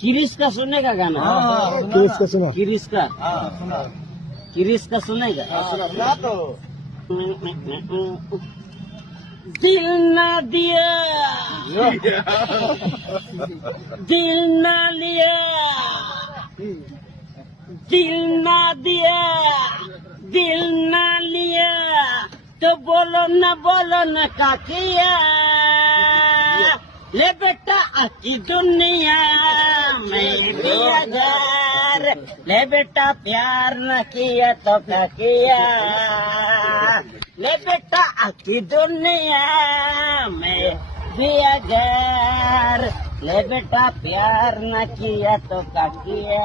किरिस का सुनेगा गाना? किरिस का सुना। किरिस का किरिस का सुनेगा? सुना तो दिल ना दिया दिल ना लिया दिल ना दिया दिल ना लिया तो बोलो ना काकिया ले बेटा आकी दुनिया में भी अगर ले बेटा प्यार न किया तो क्या किया ले बेटा आकी दुनिया में भी अगर ले बेटा प्यार न किया तो क्या किया